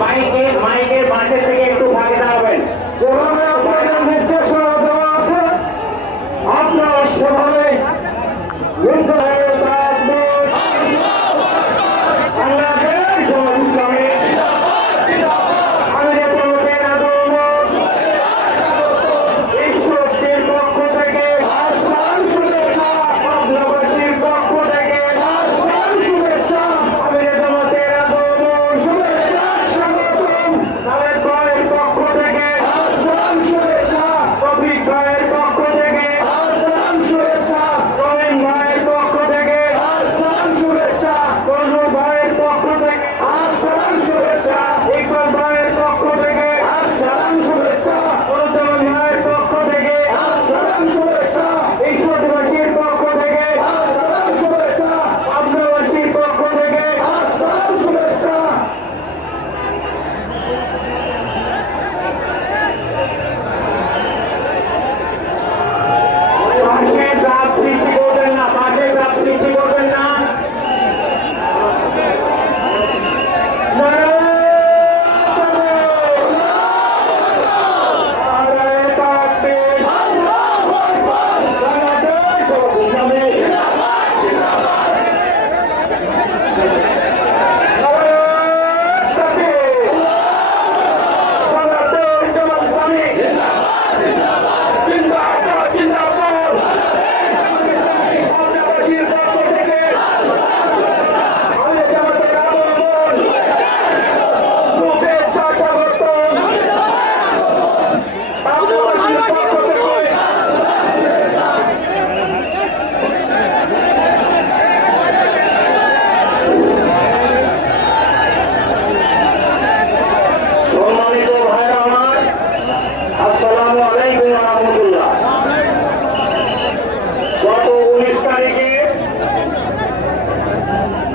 बाइके माइके बांटे थे